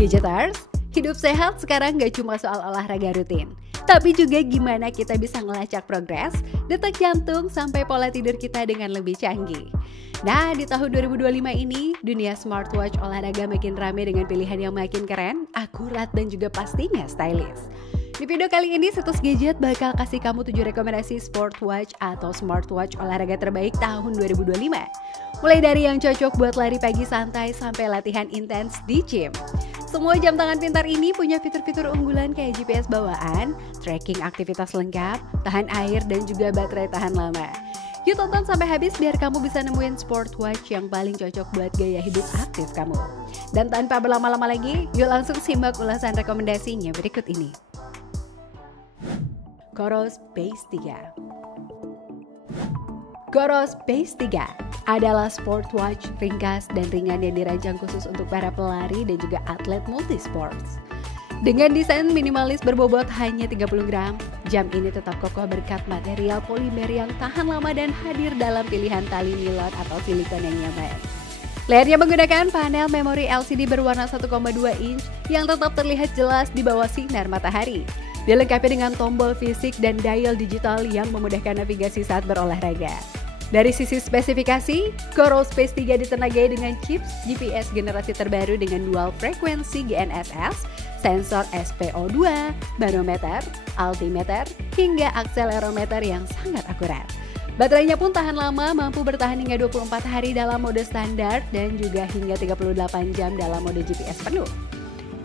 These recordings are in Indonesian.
Gadgeters, hidup sehat sekarang gak cuma soal olahraga rutin, tapi juga gimana kita bisa ngelacak progres, detak jantung, sampai pola tidur kita dengan lebih canggih. Nah, di tahun 2025 ini, dunia smartwatch olahraga makin rame dengan pilihan yang makin keren, akurat, dan juga pastinya stylish. Di video kali ini, situs Gadget bakal kasih kamu 7 rekomendasi sportwatch atau smartwatch olahraga terbaik tahun 2025. Mulai dari yang cocok buat lari pagi santai sampai latihan intens di gym. Semua jam tangan pintar ini punya fitur-fitur unggulan kayak GPS bawaan, tracking aktivitas lengkap, tahan air, dan juga baterai tahan lama. Yuk tonton sampai habis biar kamu bisa nemuin smartwatch yang paling cocok buat gaya hidup aktif kamu. Dan tanpa berlama-lama lagi, yuk langsung simak ulasan rekomendasinya berikut ini. Coros Base 3. Coros Base 3 adalah smartwatch ringkas dan ringan yang dirancang khusus untuk para pelari dan juga atlet multisports. Dengan desain minimalis berbobot hanya 30 gram, jam ini tetap kokoh berkat material polimer yang tahan lama dan hadir dalam pilihan tali nilon atau silikon yang nyaman. Layarnya menggunakan panel memori LCD berwarna 1,2 inch yang tetap terlihat jelas di bawah sinar matahari. Dilengkapi dengan tombol fisik dan dial digital yang memudahkan navigasi saat berolahraga. Dari sisi spesifikasi, Coros Base 3 ditenagai dengan chips GPS generasi terbaru dengan dual frekuensi GNSS, sensor SPO2, barometer, altimeter, hingga akselerometer yang sangat akurat. Baterainya pun tahan lama, mampu bertahan hingga 24 hari dalam mode standar dan juga hingga 38 jam dalam mode GPS penuh.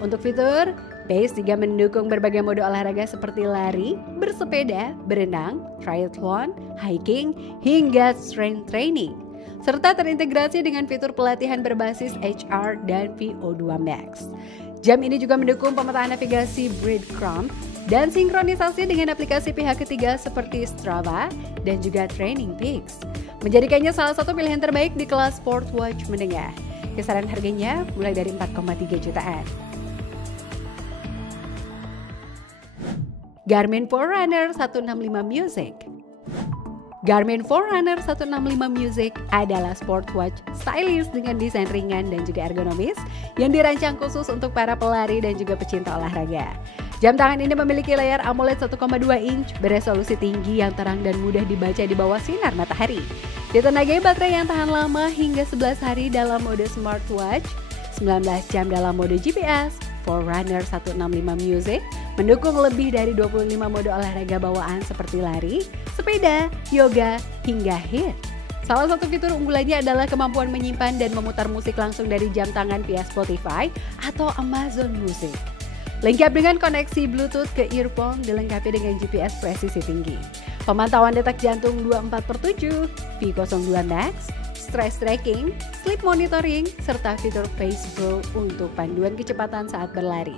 Untuk fitur, Base 3 mendukung berbagai mode olahraga seperti lari, bersepeda, berenang, triathlon, hiking, hingga strength training. Serta terintegrasi dengan fitur pelatihan berbasis HR dan VO2 Max. Jam ini juga mendukung pemetaan navigasi breadcrumb dan sinkronisasi dengan aplikasi pihak ketiga seperti Strava dan juga Training Peaks. Menjadikannya salah satu pilihan terbaik di kelas smartwatch menengah. Kisaran harganya mulai dari 4,3 jutaan. Garmin Forerunner 165 Music. Garmin Forerunner 165 Music adalah smartwatch stylish dengan desain ringan dan juga ergonomis yang dirancang khusus untuk para pelari dan juga pecinta olahraga. Jam tangan ini memiliki layar AMOLED 1,2 inch beresolusi tinggi yang terang dan mudah dibaca di bawah sinar matahari. Ditenagai baterai yang tahan lama hingga 11 hari dalam mode smartwatch, 19 jam dalam mode GPS. Forerunner 165 Music mendukung lebih dari 25 mode olahraga bawaan seperti lari, sepeda, yoga, hingga HIIT. Salah satu fitur unggulannya adalah kemampuan menyimpan dan memutar musik langsung dari jam tangan via Spotify atau Amazon Music. Lengkap dengan koneksi Bluetooth ke earphone, dilengkapi dengan GPS presisi tinggi. Pemantauan detak jantung 24/7, V02 Max, stress tracking, sleep monitoring, serta fitur Face Pro untuk panduan kecepatan saat berlari.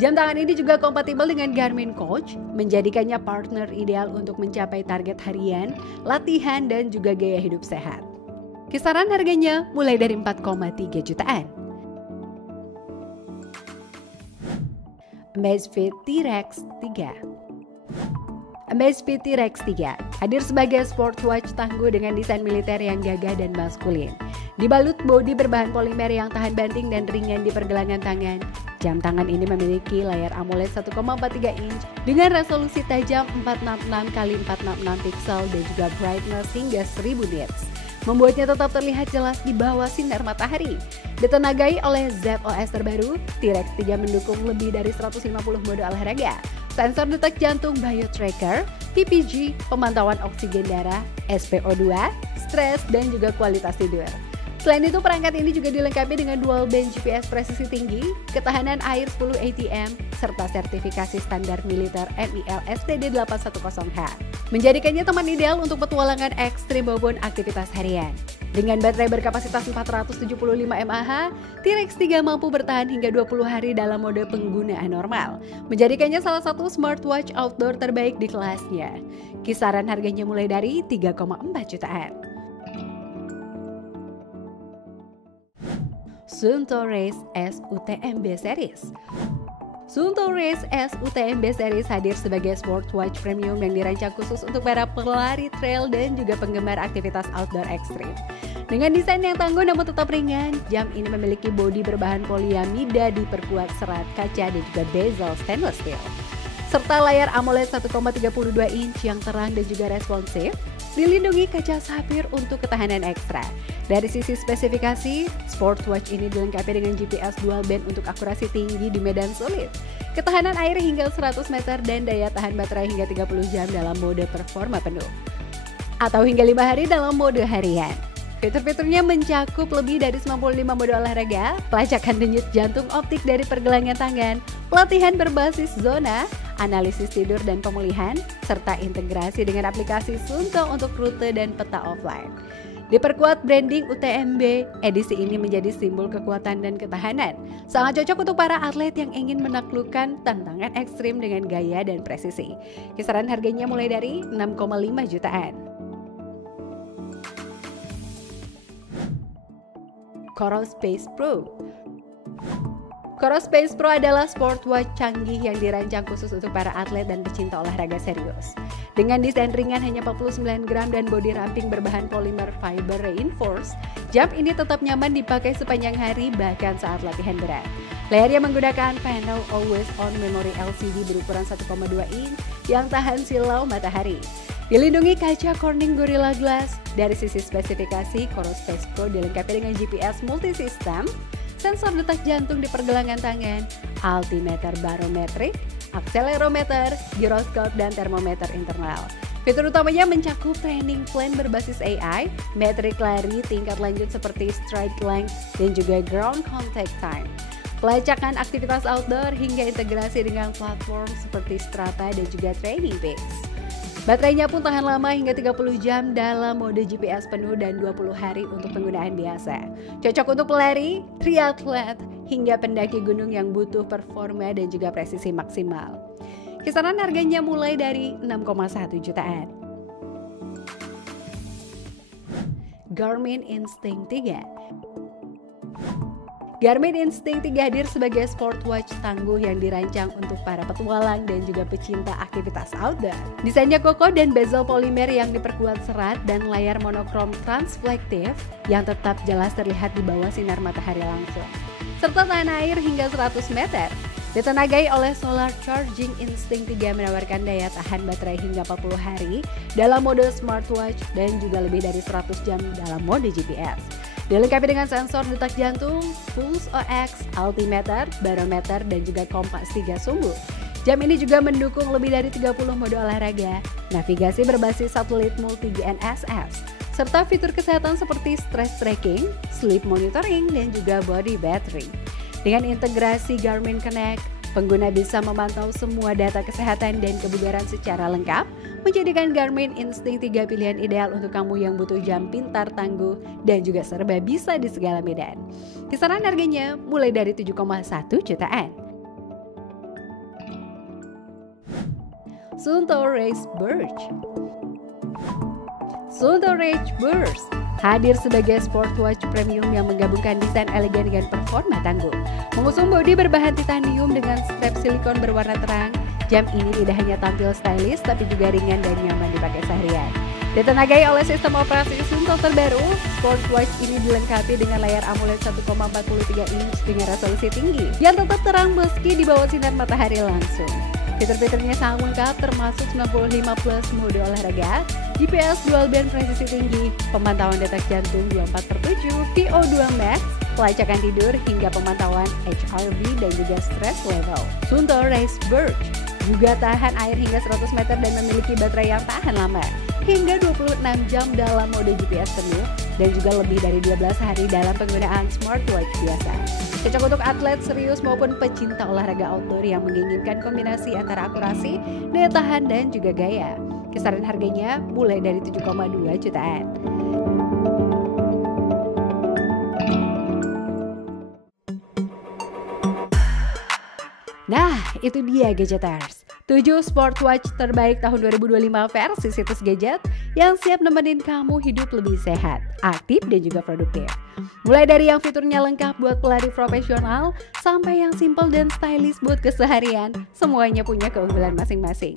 Jam tangan ini juga kompatibel dengan Garmin Coach, menjadikannya partner ideal untuk mencapai target harian, latihan, dan juga gaya hidup sehat. Kisaran harganya mulai dari 4,3 jutaan. Amazfit T-Rex 3. Amazfit T-Rex 3 hadir sebagai smartwatch tangguh dengan desain militer yang gagah dan maskulin. Dibalut bodi berbahan polimer yang tahan banting dan ringan di pergelangan tangan, jam tangan ini memiliki layar AMOLED 1,43 inch dengan resolusi tajam 466x466 pixel dan juga brightness hingga 1000 nits. Membuatnya tetap terlihat jelas di bawah sinar matahari. Ditenagai oleh ZOS terbaru, T-Rex 3 mendukung lebih dari 150 mode olahraga. Sensor detak jantung BioTracker, PPG, pemantauan oksigen darah, SPO2, stres, dan juga kualitas tidur. Selain itu, perangkat ini juga dilengkapi dengan dual band GPS presisi tinggi, ketahanan air 10 ATM, serta sertifikasi standar militer MIL STD 810H. Menjadikannya teman ideal untuk petualangan ekstrim maupun aktivitas harian. Dengan baterai berkapasitas 475 mAh, T-Rex 3 mampu bertahan hingga 20 hari dalam mode penggunaan normal, menjadikannya salah satu smartwatch outdoor terbaik di kelasnya. Kisaran harganya mulai dari 3,4 jutaan. Suunto Race S UTMB Series. Suunto Race S UTMB Series hadir sebagai smartwatch premium yang dirancang khusus untuk para pelari trail dan juga penggemar aktivitas outdoor ekstrim. Dengan desain yang tangguh namun tetap ringan, jam ini memiliki bodi berbahan poliamida diperkuat serat kaca dan juga bezel stainless steel. Serta layar AMOLED 1,32 inch yang terang dan juga responsif, dilindungi kaca sapphire untuk ketahanan ekstra. Dari sisi spesifikasi, smartwatch ini dilengkapi dengan GPS dual band untuk akurasi tinggi di medan sulit, ketahanan air hingga 100 meter dan daya tahan baterai hingga 30 jam dalam mode performa penuh, atau hingga 5 hari dalam mode harian. Fitur-fiturnya mencakup lebih dari 95 mode olahraga, pelacakan denyut jantung optik dari pergelangan tangan, pelatihan berbasis zona, analisis tidur dan pemulihan, serta integrasi dengan aplikasi Suunto untuk rute dan peta offline. Diperkuat branding UTMB, edisi ini menjadi simbol kekuatan dan ketahanan. Sangat cocok untuk para atlet yang ingin menaklukkan tantangan ekstrim dengan gaya dan presisi. Kisaran harganya mulai dari 6,5 jutaan. Coral Space Pro. Coral Space Pro adalah smartwatch canggih yang dirancang khusus untuk para atlet dan pecinta olahraga serius. Dengan desain ringan hanya 49 gram dan bodi ramping berbahan polymer fiber reinforced, jam ini tetap nyaman dipakai sepanjang hari bahkan saat latihan berat. Layarnya menggunakan panel always on memory LCD berukuran 1,2 inch yang tahan silau matahari. Dilindungi kaca Corning Gorilla Glass. Dari sisi spesifikasi, Coral Space Pro dilengkapi dengan GPS multisystem, sensor detak jantung di pergelangan tangan, altimeter barometrik, akselerometer, giroskop, dan termometer internal. Fitur utamanya mencakup training plan berbasis AI, metrik lari tingkat lanjut seperti stride length, dan juga ground contact time. Pelacakan aktivitas outdoor hingga integrasi dengan platform seperti Strava dan juga Training Peaks. Baterainya pun tahan lama hingga 30 jam dalam mode GPS penuh dan 20 hari untuk penggunaan biasa. Cocok untuk pelari, triatlet, hingga pendaki gunung yang butuh performa dan juga presisi maksimal. Kisaran harganya mulai dari 6,1 jutaan. Garmin Instinct 3. Garmin Instinct 3 hadir sebagai smartwatch tangguh yang dirancang untuk para petualang dan juga pecinta aktivitas outdoor. Desainnya kokoh dan bezel polimer yang diperkuat serat dan layar monokrom transflektif yang tetap jelas terlihat di bawah sinar matahari langsung. Serta tahan air hingga 100 meter. Ditenagai oleh solar charging, Instinct 3 menawarkan daya tahan baterai hingga 40 hari dalam mode smartwatch dan juga lebih dari 100 jam dalam mode GPS. Dilengkapi dengan sensor detak jantung, pulse ox, altimeter, barometer, dan juga kompas 3 sumbu. Jam ini juga mendukung lebih dari 30 mode olahraga, navigasi berbasis satelit multi GNSS, serta fitur kesehatan seperti stress tracking, sleep monitoring, dan juga body battery. Dengan integrasi Garmin Connect, pengguna bisa memantau semua data kesehatan dan kebugaran secara lengkap, menjadikan Garmin Instinct 3 pilihan ideal untuk kamu yang butuh jam pintar tangguh dan juga serba bisa di segala medan. Kisaran harganya mulai dari 7,1 jutaan. Suunto Race Burst. Suunto Race Burst hadir sebagai smartwatch premium yang menggabungkan desain elegan dengan performa tangguh. Mengusung bodi berbahan titanium dengan strap silikon berwarna terang, jam ini tidak hanya tampil stylish tapi juga ringan dan nyaman dipakai seharian. Ditenagai oleh sistem operasi Suunto terbaru, smartwatch ini dilengkapi dengan layar AMOLED 1,43 inch dengan resolusi tinggi yang tetap terang meski di bawah sinar matahari langsung. Fitur-fiturnya sangat lengkap termasuk 95 plus mode olahraga, GPS dual band presisi tinggi, pemantauan detak jantung 24/7, VO2 max, pelacakan tidur hingga pemantauan HRV dan juga stress level. Suunto Race Burst juga tahan air hingga 100 meter dan memiliki baterai yang tahan lama hingga 26 jam dalam mode GPS penuh dan juga lebih dari 12 hari dalam penggunaan smartwatch biasa. Cocok untuk atlet serius maupun pecinta olahraga outdoor yang menginginkan kombinasi antara akurasi, daya tahan, dan juga gaya. Kisaran harganya mulai dari 7,2 jutaan. Nah, itu dia Gadgeters. 7 smartwatch terbaik tahun 2025 versi situs Gadget yang siap nemenin kamu hidup lebih sehat, aktif, dan juga produktif. Mulai dari yang fiturnya lengkap buat pelari profesional, sampai yang simple dan stylish buat keseharian, semuanya punya keunggulan masing-masing.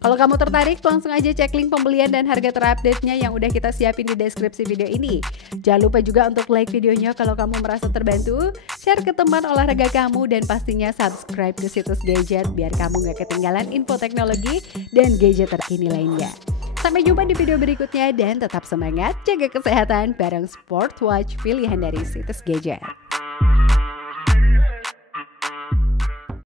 Kalau kamu tertarik, langsung aja cek link pembelian dan harga terupdate-nya yang udah kita siapin di deskripsi video ini. Jangan lupa juga untuk like videonya kalau kamu merasa terbantu, share ke teman olahraga kamu, dan pastinya subscribe ke situs gadget biar kamu gak ketinggalan info teknologi dan gadget terkini lainnya. Sampai jumpa di video berikutnya dan tetap semangat jaga kesehatan bareng Sportwatch pilihan dari situs gadget.